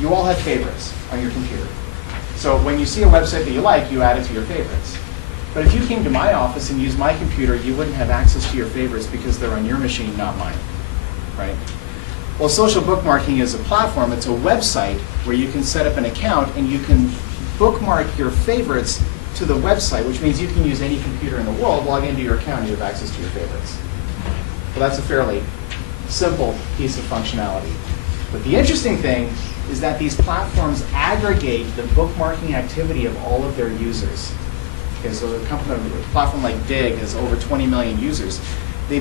you all have favorites on your computer. So when you see a website that you like, you add it to your favorites. But if you came to my office and used my computer, you wouldn't have access to your favorites because they're on your machine, not mine, right? Well, social bookmarking is a platform. It's a website where you can set up an account and you can bookmark your favorites to the website, which means you can use any computer in the world, log into your account, and you have access to your favorites. Well, that's a fairly simple piece of functionality. But the interesting thing is that these platforms aggregate the bookmarking activity of all of their users. Okay, so a platform like Dig has over 20 million users. They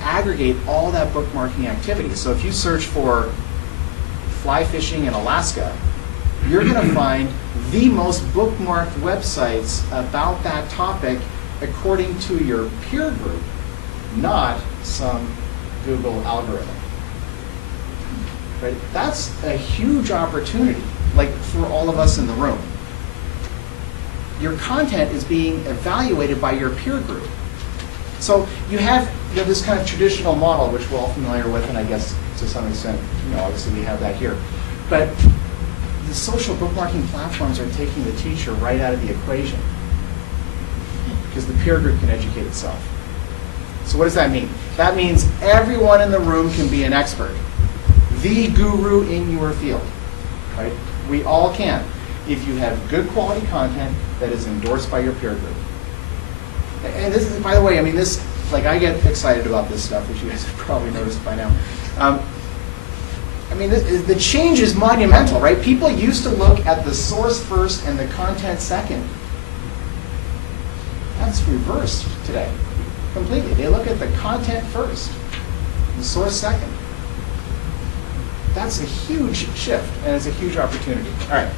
aggregate all that bookmarking activity. So if you search for fly fishing in Alaska, you're going to find the most bookmarked websites about that topic according to your peer group, not some Google algorithm. Right? That's a huge opportunity, like for all of us in the room. Your content is being evaluated by your peer group. So you have this kind of traditional model, which we're all familiar with, and I guess to some extent, obviously we have that here. But the social bookmarking platforms are taking the teacher right out of the equation because the peer group can educate itself. So what does that mean? That means everyone in the room can be an expert, the guru in your field, right? We all can, if you have good quality content that is endorsed by your peer group. And this is, by the way, I get excited about this stuff, which you guys have probably noticed by now. The change is monumental, right? People used to look at the source first and the content second. That's reversed today, completely. They look at the content first, the source second. That's a huge shift, and it's a huge opportunity. All right.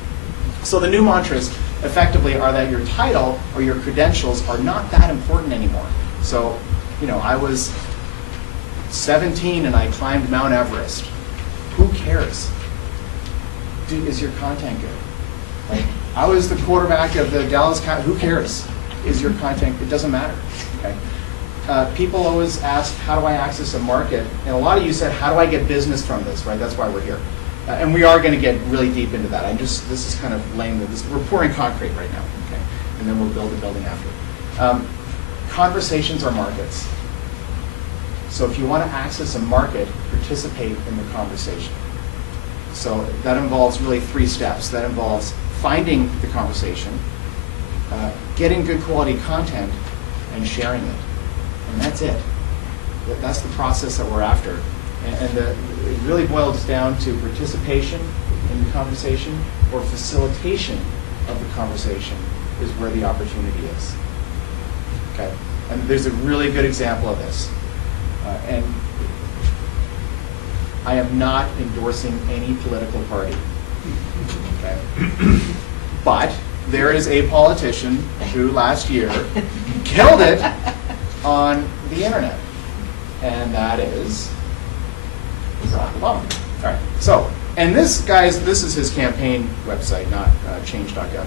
So the new mantras effectively are that your title or your credentials are not that important anymore. So, I was 17 and I climbed Mount Everest. Who cares? Is your content good? Like, I was the quarterback of the Dallas Cowboys. Who cares? Is your content? It doesn't matter. Okay. People always ask, how do I access a market? And a lot of you said, how do I get business from this? Right? That's why we're here. And we are going to get really deep into that. This is kind of lame. We're pouring concrete right now, okay? And then we'll build a building after. Conversations are markets. So if you want to access a market, participate in the conversation. So that involves really 3 steps. That involves finding the conversation, getting good quality content, and sharing it. And that's it. That's the process that we're after. And it really boils down to participation in the conversation or facilitation of the conversation is where the opportunity is. Okay? And there's a really good example of this. And I am not endorsing any political party. Okay? But there is a politician who last year killed it on the internet. And that is Barack Obama. All right. So, and this is his campaign website, not change.gov.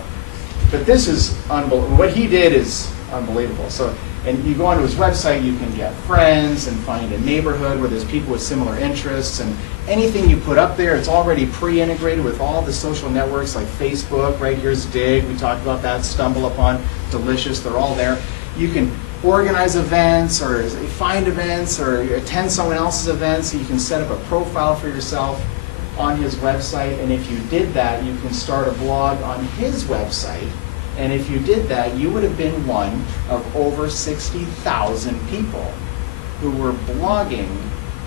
But this is unbelievable. What he did is unbelievable. So, and you go onto his website, you can get friends and find a neighborhood where there's people with similar interests, and anything you put up there, it's already pre-integrated with all the social networks like Facebook. Right here's Dig. We talked about that. Stumble Upon, Delicious. They're all there. You can organize events or find events or attend someone else's events. So you can set up a profile for yourself on his website, and if you did that, you can start a blog on his website. And if you did that, you would have been one of over 60,000 people who were blogging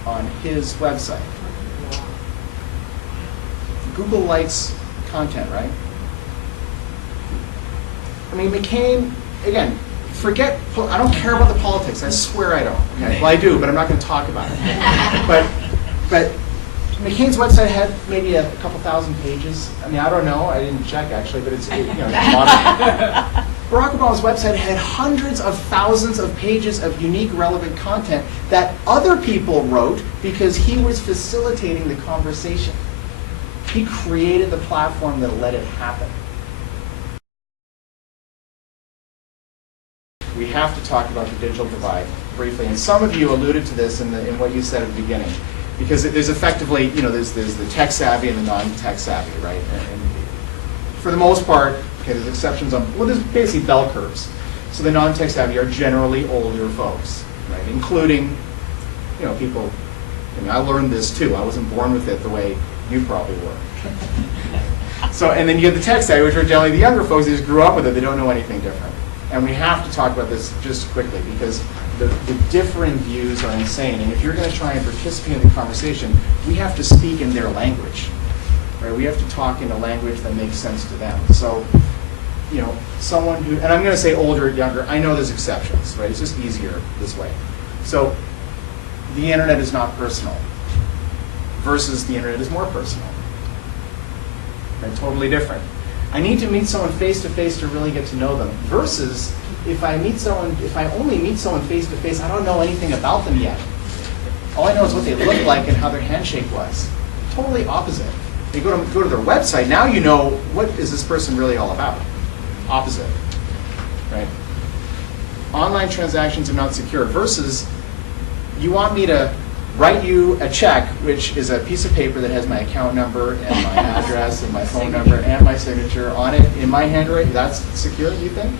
on his website. Google likes content, right? McCain, again, I don't care about the politics. I swear I don't. Okay? Well, I do, but I'm not going to talk about it. But McCain's website had maybe a couple thousand pages. I don't know. I didn't check actually, but it's modern. Barack Obama's website had hundreds of thousands of pages of unique, relevant content that other people wrote because he was facilitating the conversation. He created the platform that let it happen. We have to talk about the digital divide briefly, and some of you alluded to this in what you said at the beginning. Because there's effectively, there's the tech savvy and the non-tech savvy, right? And for the most part, okay, there's exceptions there's basically bell curves. So the non-tech savvy are generally older folks, right? Including, people, I learned this too. I wasn't born with it the way you probably were. So, and then you get the tech savvy, which are generally the younger folks who just grew up with it. They don't know anything different. And we have to talk about this just quickly because the differing views are insane. And if you're going to try and participate in the conversation, we have to speak in their language, right? We have to talk in a language that makes sense to them. So, someone who, and I'm going to say older, younger, I know there's exceptions, right? It's just easier this way. So, the internet is not personal versus the internet is more personal. Right? Totally different. I need to meet someone face to face to really get to know them versus if I only meet someone face to face, I don't know anything about them yet. All I know is what they look like and how their handshake was. Totally opposite. You go to their website, now you know what is this person really all about. Opposite, right? Online transactions are not secure versus you want me to write you a check, which is a piece of paper that has my account number and my address and my phone number and my signature on it in my handwriting. That's secure, do you think?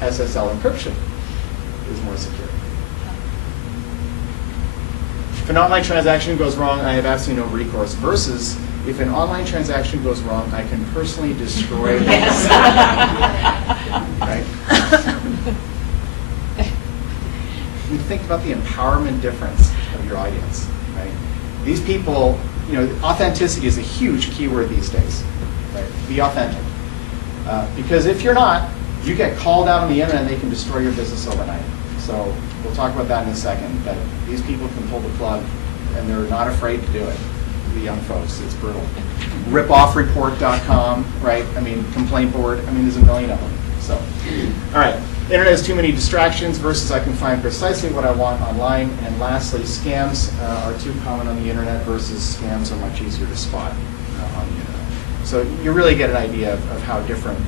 SSL encryption is more secure. If an online transaction goes wrong, I have absolutely no recourse. Versus, if an online transaction goes wrong, I can personally destroy it. Right? You think about the empowerment difference of your audience, right? These people, authenticity is a huge keyword these days, right? Be authentic. Because if you're not, you get called out on the internet and they can destroy your business overnight. So we'll talk about that in a second, but these people can pull the plug and they're not afraid to do it. The young folks, it's brutal. Ripoffreport.com, right? Complaint board, there's a million of them. So, all right. Internet has too many distractions versus I can find precisely what I want online. And lastly, scams are too common on the internet versus scams are much easier to spot on the internet. So you really get an idea of how different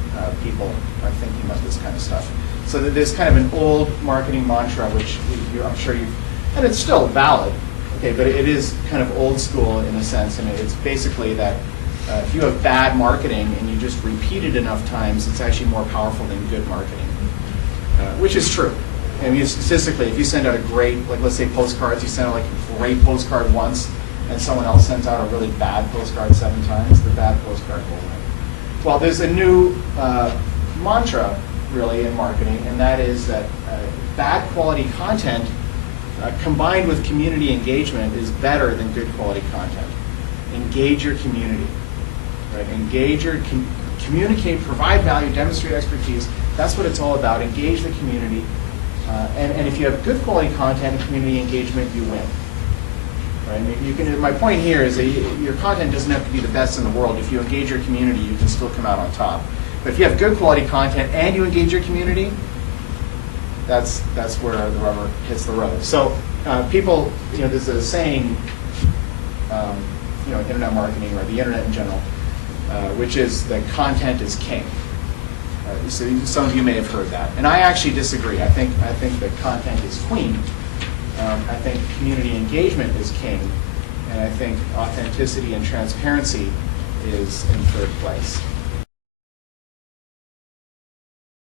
people are thinking about this kind of stuff. So there's kind of an old marketing mantra, which I'm sure and it's still valid, okay, but it is kind of old school in a sense. It's basically that if you have bad marketing and you just repeat it enough times, it's actually more powerful than good marketing. Which is true. Statistically, if you send out a great, let's say postcards, you send out a great postcard once, and someone else sends out a really bad postcard 7 times, the bad postcard will win. Well, there's a new mantra, really, in marketing, and that is that bad quality content combined with community engagement is better than good quality content. Engage your community, right? Communicate, provide value, demonstrate expertise. That's what it's all about. Engage the community. And if you have good quality content and community engagement, you win. Right? My point here is that your content doesn't have to be the best in the world. If you engage your community, you can still come out on top. But if you have good quality content and you engage your community, that's where the rubber hits the road. So people, there's a saying, internet marketing or the internet in general, which is that content is king. So some of you may have heard that, and I actually disagree. I think that content is queen. I think community engagement is king, and I think authenticity and transparency is in third place.